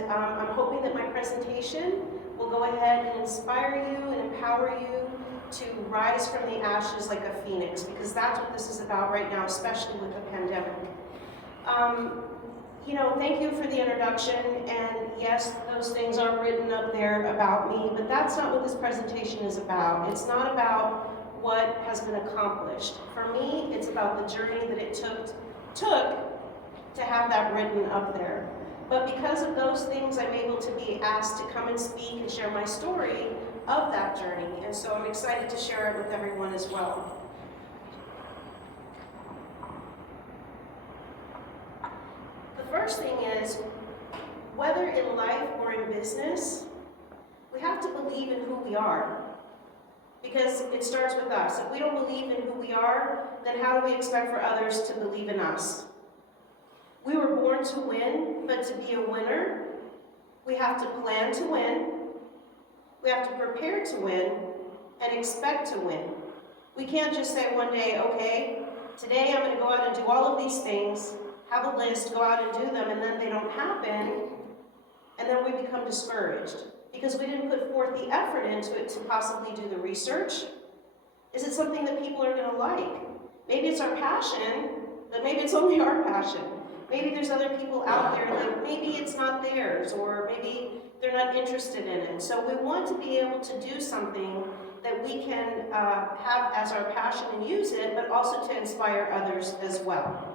And I'm hoping that my presentation will go ahead and inspire you and empower you to rise from the ashes like a phoenix, because that's what this is about right now, especially with the pandemic. Thank you for the introduction, and yes, those things are written up there about me, but that's not what this presentation is about. It's not about what has been accomplished. For me, it's about the journey that it took to have that written up there. But because of those things, I'm able to be asked to come and speak and share my story of that journey, and so I'm excited to share it with everyone as well. The first thing is, whether in life or in business, we have to believe in who we are, because it starts with us. If we don't believe in who we are, then how do we expect for others to believe in us? We were born to win, but to be a winner, we have to plan to win, we have to prepare to win, and expect to win. We can't just say one day, okay, today I'm going to go out and do all of these things, have a list, go out and do them, and then they don't happen, and then we become discouraged because we didn't put forth the effort into it to possibly do the research. Is it something that people are going to like? Maybe it's our passion, but maybe it's only our passion. Maybe there's other people out there that maybe it's not theirs, or maybe they're not interested in it. So we want to be able to do something that we can have as our passion and use it, but also to inspire others as well.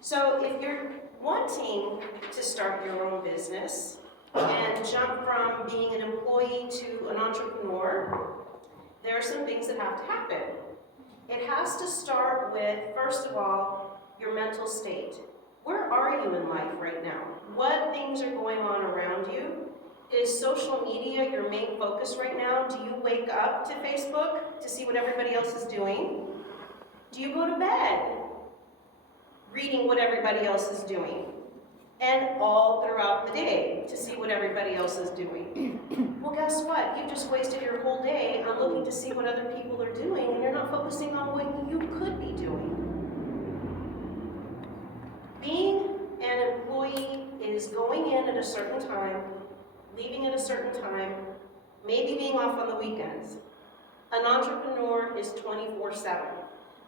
So if you're wanting to start your own business and jump from being an employee to an entrepreneur, there are some things that have to happen. It has to start with, first of all, your mental state. Where are you in life right now? What things are going on around you? Is social media your main focus right now? Do you wake up to Facebook to see what everybody else is doing? Do you go to bed reading what everybody else is doing? And all throughout the day to see what everybody else is doing. Well, guess what? You just wasted your whole day on looking to see what other people are doing, and you're not focusing on what you could be doing. Being an employee is going in at a certain time, leaving at a certain time, maybe being off on the weekends. An entrepreneur is 24/7.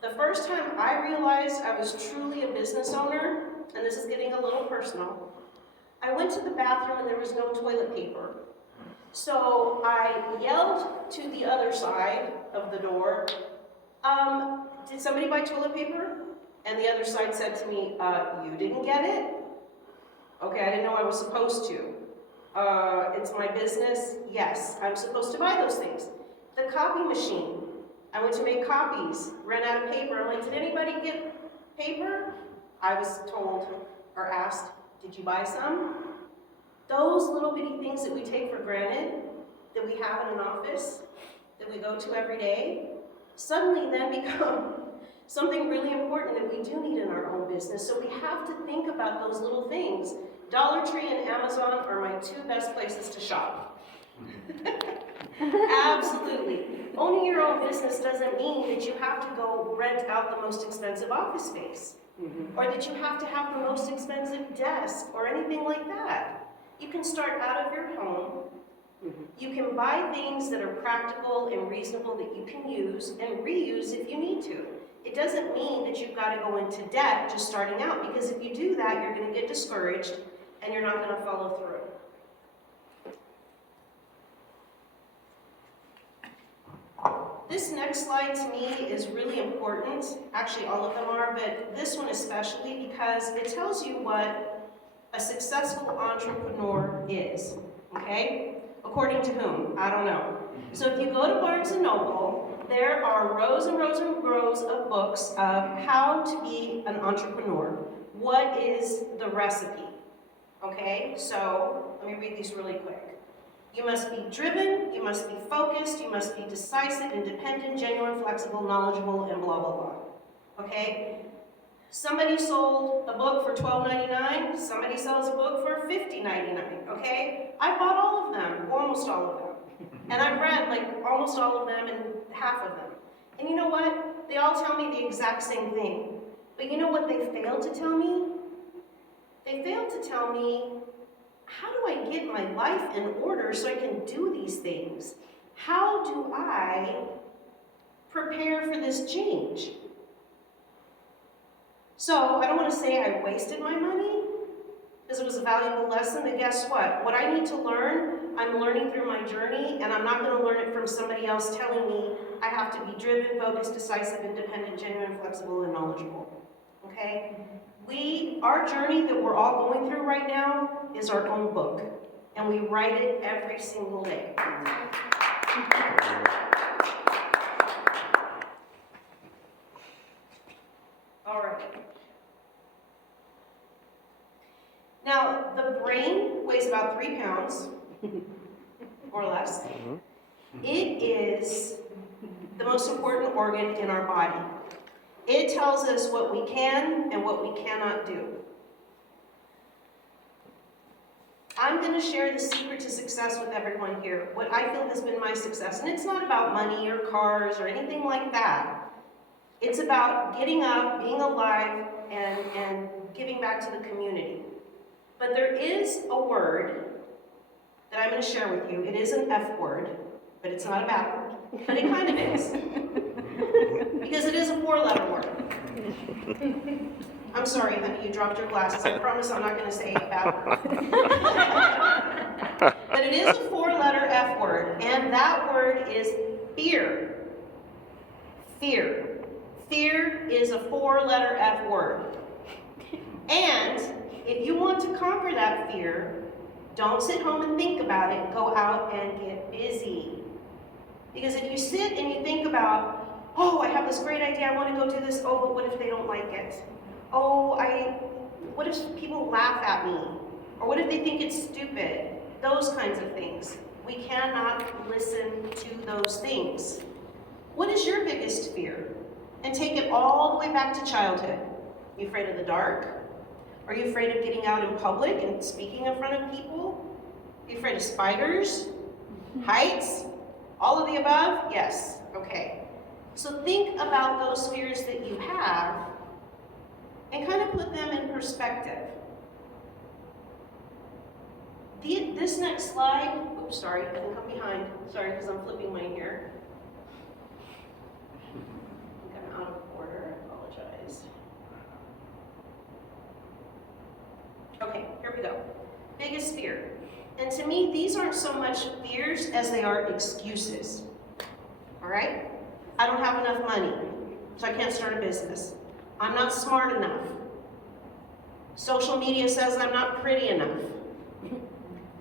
The first time I realized I was truly a business owner, and this is getting a little personal, I went to the bathroom and there was no toilet paper. So I yelled to the other side of the door, did somebody buy toilet paper? And the other side said to me, you didn't get it? Okay, I didn't know I was supposed to. It's my business. Yes, I'm supposed to buy those things. The copy machine. I went to make copies, ran out of paper. I'm like, did anybody get paper? I was told or asked, did you buy some? Those little bitty things that we take for granted, that we have in an office, that we go to every day, suddenly then become something really important that we do need in our own business. So we have to think about those little things. Dollar Tree and Amazon are my two best places to shop. Absolutely. Owning your own business doesn't mean that you have to go rent out the most expensive office space, or that you have to have the most expensive desk, or anything like that. You can start out of your home. You can buy things that are practical and reasonable that you can use and reuse if you need to. It doesn't mean that you've got to go into debt just starting out, because if you do that, you're going to get discouraged and you're not going to follow through. This next slide to me is really important. Actually, all of them are, but this one especially, because it tells you what a successful entrepreneur is, okay? According to whom? I don't know. So if you go to Barnes & Noble, there are rows and rows and rows of books of how to be an entrepreneur. What is the recipe? Okay, so let me read these really quick. You must be driven, you must be focused, you must be decisive, independent, genuine, flexible, knowledgeable, and blah, blah, blah. Okay? Somebody sold a book for $12.99, somebody sells a book for $50.99, okay? I bought all of them, almost all of them. And I've read like almost all of them and half of them. And you know what? They all tell me the exact same thing. But you know what they failed to tell me? They failed to tell me, how do I get my life in order so I can do these things? How do I prepare for this change? So I don't want to say I wasted my money, because it was a valuable lesson, but guess what? What I need to learn, I'm learning through my journey, and I'm not going to learn it from somebody else telling me I have to be driven, focused, decisive, independent, genuine, flexible, and knowledgeable. Okay? Our journey that we're all going through right now is our own book, and we write it every single day. All right. Now, the brain weighs about 3 pounds, or less. It is the most important organ in our body. It tells us what we can and what we cannot do. I'm going to share the secret to success with everyone here, what I feel has been my success. And it's not about money or cars or anything like that. It's about getting up, being alive, and giving back to the community. But there is a word that I'm going to share with you. It is an F word, but it's not a bad word. But it kind of is. Because it is a 4-letter word. I'm sorry, honey, you dropped your glasses. I promise I'm not going to say a bad word. But it is a 4-letter F word, and that word is fear. Fear. Fear is a 4-letter F word. And if you want to conquer that fear, don't sit home and think about it. Go out and get busy. Because if you sit and you think about, oh, I have this great idea, I want to go do this, oh, but what if they don't like it? Oh, what if people laugh at me? Or what if they think it's stupid? Those kinds of things. We cannot listen to those things. What is your biggest fear? And take it all the way back to childhood. You afraid of the dark? Are you afraid of getting out in public and speaking in front of people? Are you afraid of spiders? Heights? All of the above? Yes. Okay. So think about those fears that you have and kind of put them in perspective. This next slide, oops, sorry, I think I'm behind. Sorry, because I'm flipping mine here. I think I'm out of order, I apologize. Okay, here we go. Biggest fear. And to me, these aren't so much fears as they are excuses. All right? I don't have enough money, so I can't start a business. I'm not smart enough. Social media says I'm not pretty enough.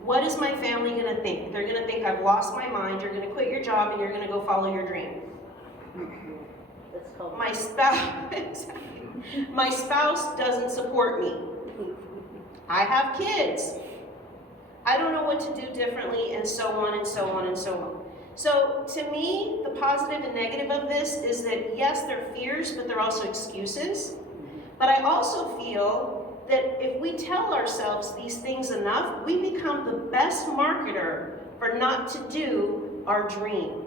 What is my family going to think? They're going to think I've lost my mind, you're going to quit your job, and you're going to go follow your dream. My spouse doesn't support me. I have kids. I don't know what to do differently, and so on and so on and so on. So to me, the positive and negative of this is that yes, they're fears, but they're also excuses. But I also feel that if we tell ourselves these things enough, we become the best marketer for not to do our dream.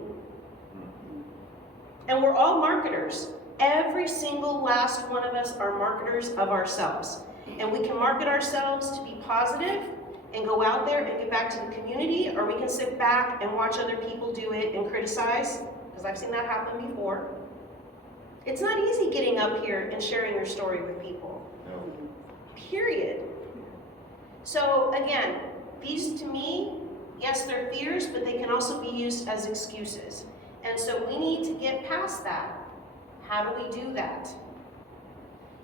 And we're all marketers. Every single last one of us are marketers of ourselves. And we can market ourselves to be positive and go out there and give back to the community, or we can sit back and watch other people do it and criticize, because I've seen that happen before. It's not easy getting up here and sharing your story with people. No. Period. So again, these to me, yes, they're fears, but they can also be used as excuses. And so we need to get past that. How do we do that?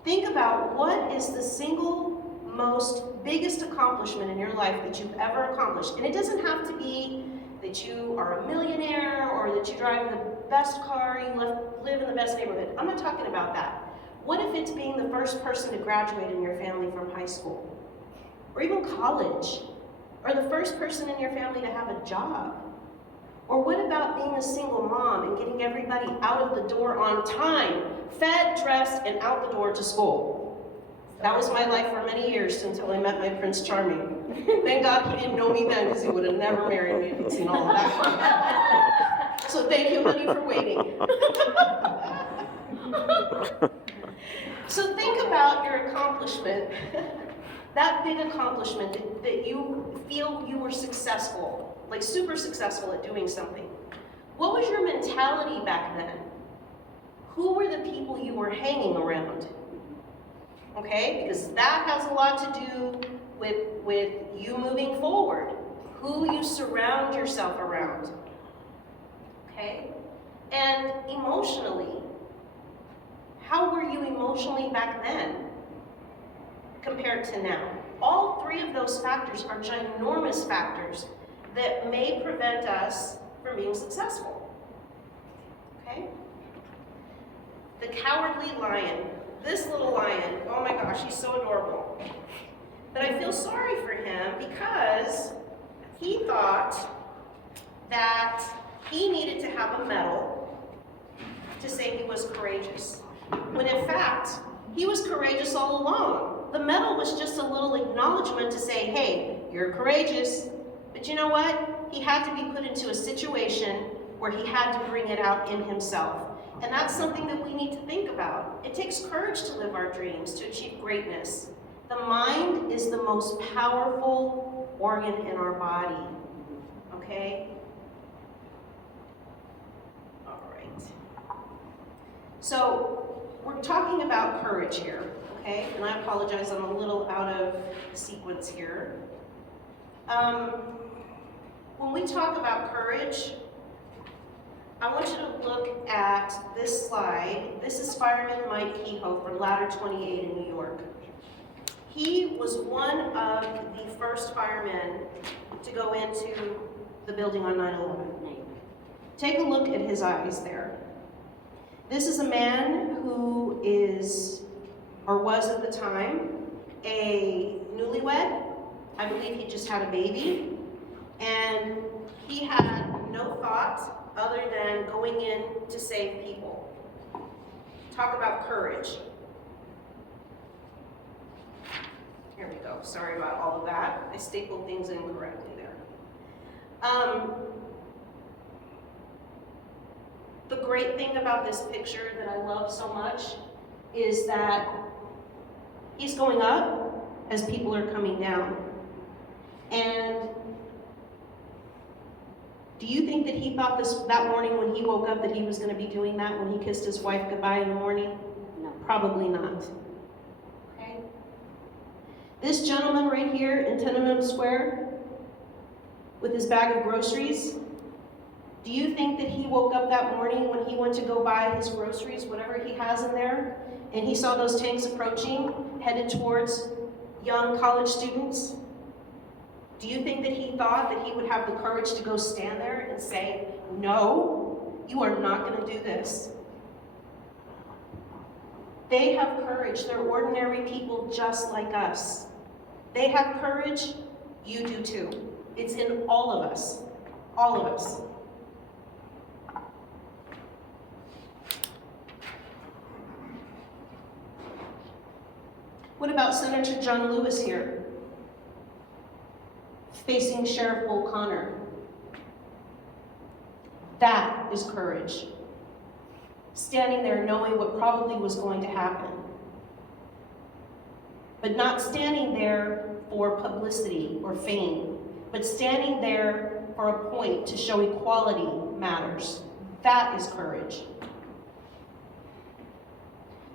Think about what is the single most biggest accomplishment in your life that you've ever accomplished. And it doesn't have to be that you are a millionaire or that you drive the best car, you live in the best neighborhood. I'm not talking about that. What if it's being the first person to graduate in your family from high school? Or even college? Or the first person in your family to have a job? Or what about being a single mom and getting everybody out of the door on time, fed, dressed, and out the door to school? That was my life for many years until I met my Prince Charming. Thank God he didn't know me then, because he would have never married me if he'd seen all of that. So thank you, honey, for waiting. So think about your accomplishment, that big accomplishment that you feel you were successful, like super successful at doing something. What was your mentality back then? Who were the people you were hanging around? Okay, because that has a lot to do with you moving forward, who you surround yourself around. Okay, and emotionally, how were you emotionally back then compared to now? All three of those factors are ginormous factors that may prevent us from being successful. Okay? The cowardly lion. This little lion, oh my gosh, he's so adorable. But I feel sorry for him because he thought that he needed to have a medal to say he was courageous. When in fact, he was courageous all along. The medal was just a little acknowledgement to say, hey, you're courageous. But you know what? He had to be put into a situation where he had to bring it out in himself. And that's something that we need to think about. It takes courage to live our dreams, to achieve greatness. The mind is the most powerful organ in our body, okay? All right. So we're talking about courage here, okay? And I apologize, I'm a little out of sequence here. When we talk about courage, I want you to look at this slide. This is Fireman Mike Kehoe from Ladder 28 in New York. He was one of the first firemen to go into the building on 9/11. Take a look at his eyes there. This is a man who is, or was at the time, a newlywed. I believe he just had a baby. And he had no thought other than going in to save people. Talk about courage. Here we go. Sorry about all of that. I stapled things incorrectly there. The great thing about this picture that I love so much is that he's going up as people are coming down. And do you think that he thought that morning when he woke up that he was going to be doing that when he kissed his wife goodbye in the morning? No. Probably not. Okay? This gentleman right here in Tiananmen Square with his bag of groceries, do you think that he woke up that morning when he went to go buy his groceries, whatever he has in there, and he saw those tanks approaching, headed towards young college students? Do you think that he thought that he would have the courage to go stand there and say, no, you are not going to do this? They have courage. They're ordinary people just like us. They have courage. You do too. It's in all of us. All of us. What about Senator John Lewis here, facing Sheriff Bull Connor? That is courage. Standing there knowing what probably was going to happen. But not standing there for publicity or fame, but standing there for a point to show equality matters. That is courage.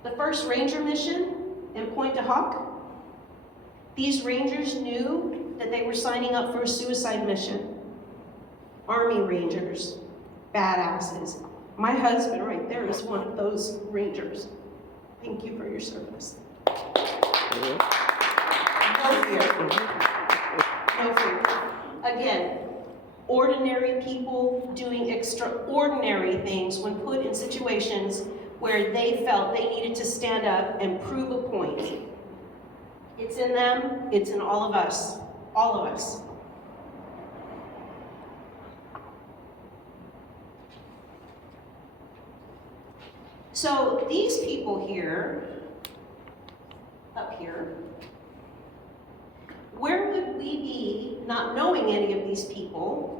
The first Ranger mission in Pointe du Hoc, these Rangers knew that they were signing up for a suicide mission. Army Rangers, badasses. My husband right there is one of those Rangers. Thank you for your service. No fear. No fear. Again, ordinary people doing extraordinary things when put in situations where they felt they needed to stand up and prove a point. It's in them, it's in all of us. All of us. So these people here, up here, where would we be not knowing any of these people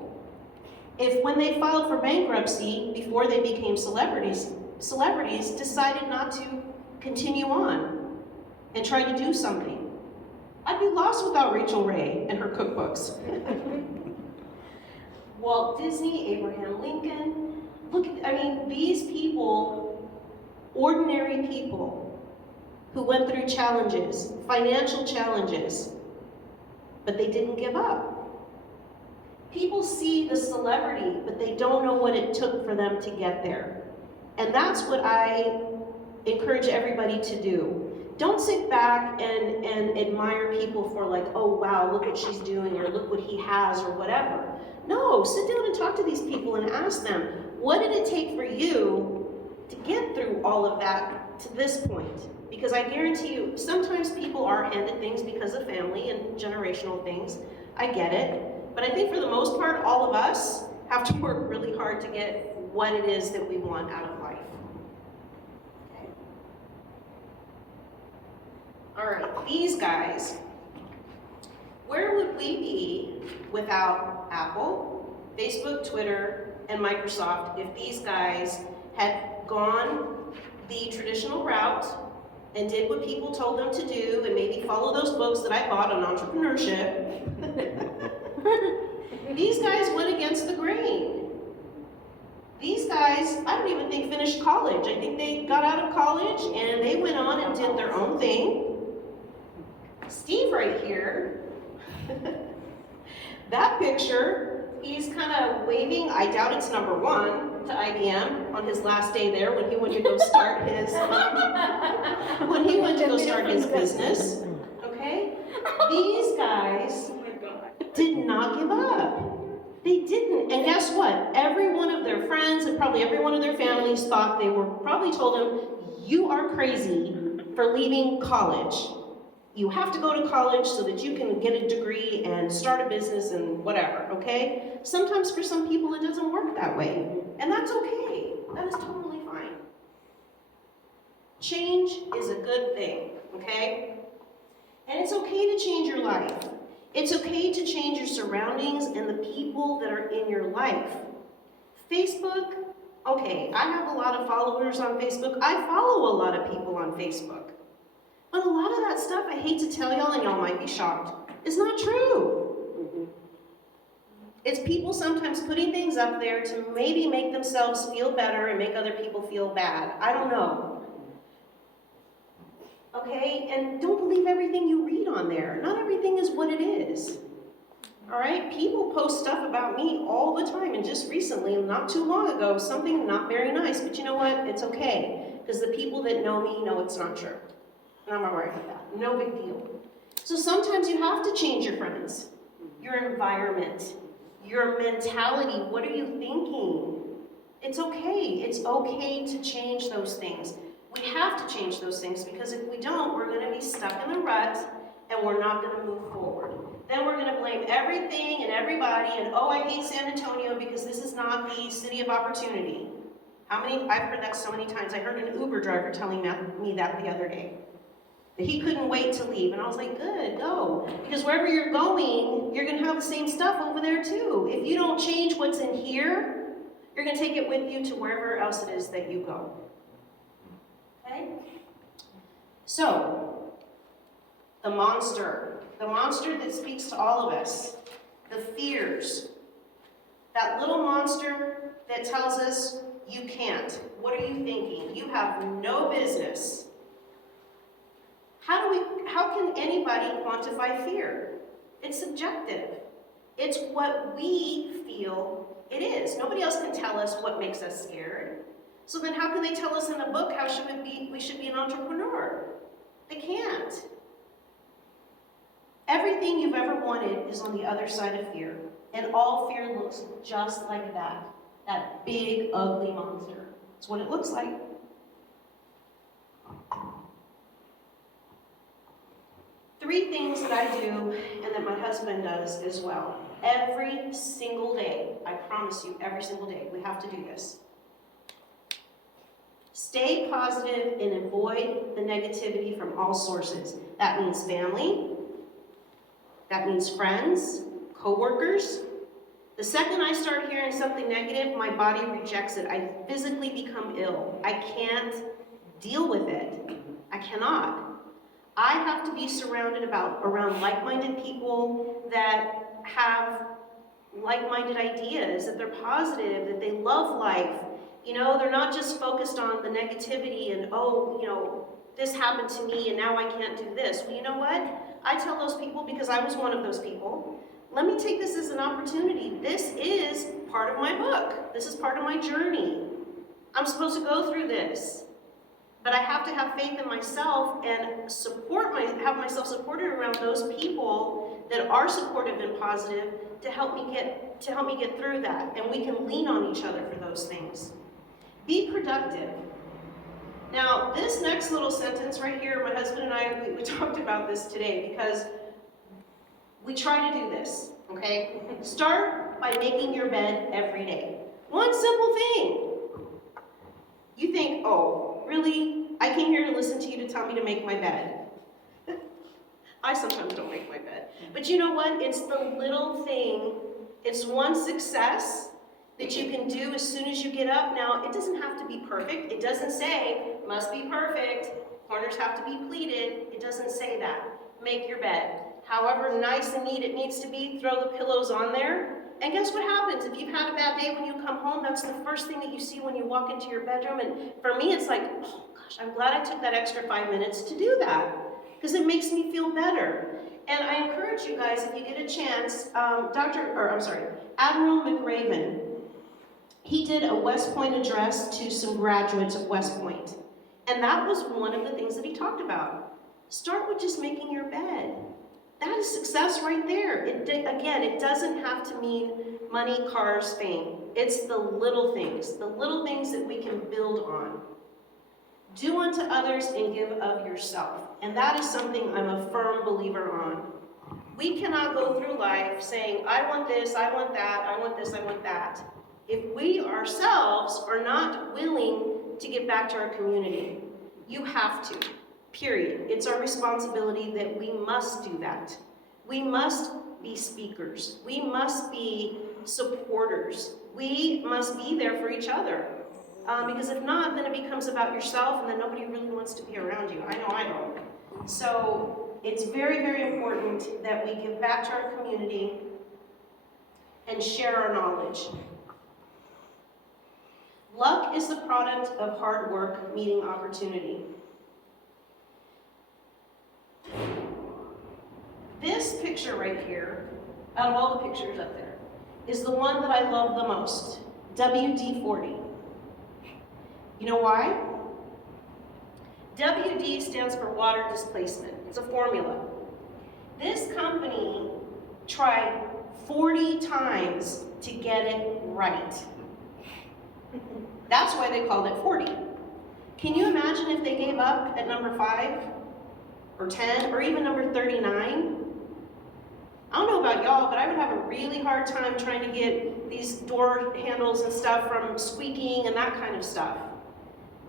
if when they filed for bankruptcy before they became celebrities decided not to continue on and try to do something. I'd be lost without Rachel Ray and her cookbooks. Walt Disney, Abraham Lincoln, look at, I mean, these people, ordinary people who went through challenges, financial challenges, but they didn't give up. People see the celebrity, but they don't know what it took for them to get there. And that's what I encourage everybody to do. Don't sit back and admire people for like, oh wow, look what she's doing, or look what he has, or whatever. No, sit down and talk to these people and ask them, what did it take for you to get through all of that to this point? Because I guarantee you, sometimes people are handed things because of family and generational things. I get it. But I think for the most part, all of us have to work really hard to get what it is that we want out of life. Okay. All right, these guys, where would we be without Apple, Facebook, Twitter, and Microsoft if these guys had gone the traditional route and did what people told them to do and maybe follow those books that I bought on entrepreneurship? These guys went against the grain. These guys, I don't even think finished college. I think they got out of college and they went on and did their own thing. Steve right here, that picture, he's kind of waving, I doubt it's number one, to IBM on his last day there when he went to go start his, business, okay? These guys did not give up. They didn't, and guess what? Every one of their friends and probably every one of their families thought they were, probably told them, you are crazy for leaving college. You have to go to college so that you can get a degree and start a business and whatever, okay? Sometimes for some people it doesn't work that way, and that's okay. That is totally fine. Change is a good thing, okay? And it's okay to change your life. It's okay to change your surroundings and the people that are in your life. Facebook, okay, I have a lot of followers on Facebook. I follow a lot of people on Facebook. But a lot of that stuff, I hate to tell y'all, and y'all might be shocked, is not true. It's people sometimes putting things up there to maybe make themselves feel better and make other people feel bad. I don't know. Okay, and don't believe everything you read on there. Not everything is what it is. All right, people post stuff about me all the time, and just recently, not too long ago, something not very nice, but you know what? It's okay, because the people that know me know it's not true. And I'm not worried about that. No big deal. So sometimes you have to change your friends, your environment, your mentality. What are you thinking? It's okay. It's okay to change those things. We have to change those things, because if we don't, we're going to be stuck in the rut and we're not going to move forward. Then we're going to blame everything and everybody and, oh, I hate San Antonio because this is not the city of opportunity. I've heard that so many times. I heard an Uber driver telling me that the other day. That he couldn't wait to leave. And I was like, good, go. Because wherever you're going, you're going to have the same stuff over there too. If you don't change what's in here, you're going to take it with you to wherever else it is that you go. Okay? So, the monster that speaks to all of us, the fears, that little monster that tells us you can't. What are you thinking? You have no business. How can anybody quantify fear? It's subjective. It's what we feel it is. Nobody else can tell us what makes us scared. So then how can they tell us in a book how we should be an entrepreneur? They can't. Everything you've ever wanted is on the other side of fear. And all fear looks just like that. That big, ugly monster. That's what it looks like. Three things that I do and that my husband does as well. Every single day, I promise you, every single day, we have to do this. Stay positive and avoid the negativity from all sources. That means family. That means friends, coworkers. The second I start hearing something negative, my body rejects it. I physically become ill. I can't deal with it. I cannot. I have to be surrounded around like-minded people that have like-minded ideas, that they're positive, that they love life. You know, they're not just focused on the negativity and, oh, you know, this happened to me and now I can't do this. Well, you know what? I tell those people, because I was one of those people, let me take this as an opportunity. This is part of my book. This is part of my journey. I'm supposed to go through this. But I have to have faith in myself and have myself supported around those people that are supportive and positive to help me get through that. And we can lean on each other for those things. Be productive. Now, this next little sentence right here, my husband and I, we talked about this today because we try to do this, okay? Start by making your bed every day. One simple thing. You think, oh, really? I came here to listen to you to tell me to make my bed. I sometimes don't make my bed. But you know what? It's the little thing. It's one success that you can do as soon as you get up. Now, it doesn't have to be perfect. It doesn't say, must be perfect. Corners have to be pleated. It doesn't say that. Make your bed. However nice and neat it needs to be, throw the pillows on there. And guess what happens? If you've had a bad day when you come home, that's the first thing that you see when you walk into your bedroom. And for me, it's like, oh gosh, I'm glad I took that extra 5 minutes to do that, because it makes me feel better. And I encourage you guys, if you get a chance, Admiral McRaven, he did a West Point address to some graduates of West Point. And that was one of the things that he talked about. Start with just making your bed. That is success right there. Again, it doesn't have to mean money, cars, fame. It's the little things that we can build on. Do unto others and give of yourself. And that is something I'm a firm believer on. We cannot go through life saying, I want this, I want that, I want this, I want that, if we ourselves are not willing to give back to our community. You have to. Period. It's our responsibility that we must do that. We must be speakers. We must be supporters. We must be there for each other. Because if not, then it becomes about yourself and then nobody really wants to be around you. I know I don't. So it's very, very important that we give back to our community and share our knowledge. Luck is the product of hard work meeting opportunity. This picture right here, out of all the pictures up there, is the one that I love the most, WD-40. You know why? WD stands for water displacement. It's a formula. This company tried 40 times to get it right. That's why they called it 40. Can you imagine if they gave up at number 5 or 10 or even number 39? I don't know about y'all, but I would have a really hard time trying to get these door handles and stuff from squeaking and that kind of stuff.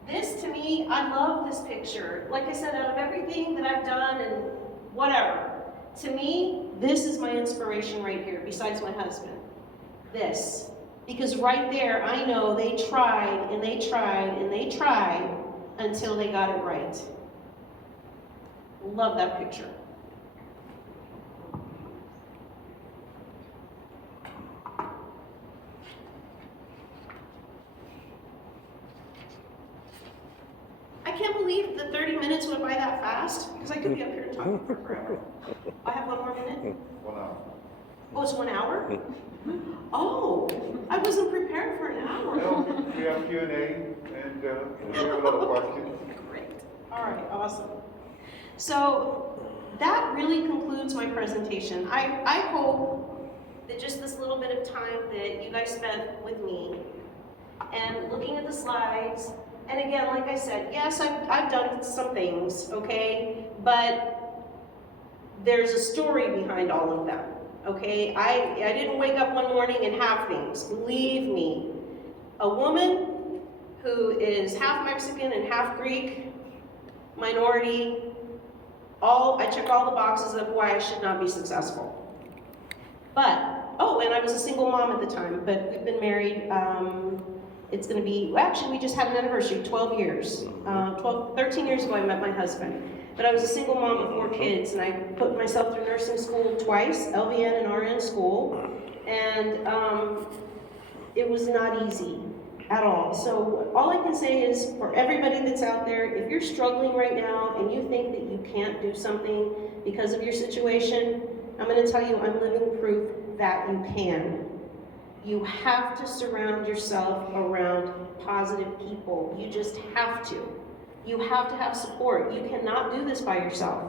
This, to me, I love this picture. Like I said, out of everything that I've done and whatever, to me, this is my inspiration right here, besides my husband. This. Because right there, I know they tried and they tried and they tried until they got it right. Love that picture. I can't believe the 30 minutes went by that fast, because I could be up here and talk for forever. I have 1 more minute? 1 hour. Oh, it's 1 hour? Oh, I wasn't prepared for an hour. No, we have Q&A and we have a lot of questions. Great. All right, awesome. So that really concludes my presentation. I hope that just this little bit of time that you guys spent with me and looking at the slides, and again, like I said, yes, I've done some things, okay, but there's a story behind all of them. Okay, I didn't wake up one morning and have things. Believe me, a woman who is half Mexican and half Greek, minority, I check all the boxes of why I should not be successful. But, oh, and I was a single mom at the time, but we've been married It's gonna be, well, actually, we just had an anniversary, 12 years. 13 years ago, I met my husband. But I was a single mom with 4 kids, and I put myself through nursing school twice, LVN and RN school, and it was not easy at all. So all I can say is, for everybody that's out there, if you're struggling right now and you think that you can't do something because of your situation, I'm gonna tell you, I'm living proof that you can. You have to surround yourself around positive people. You just have to. You have to have support. You cannot do this by yourself.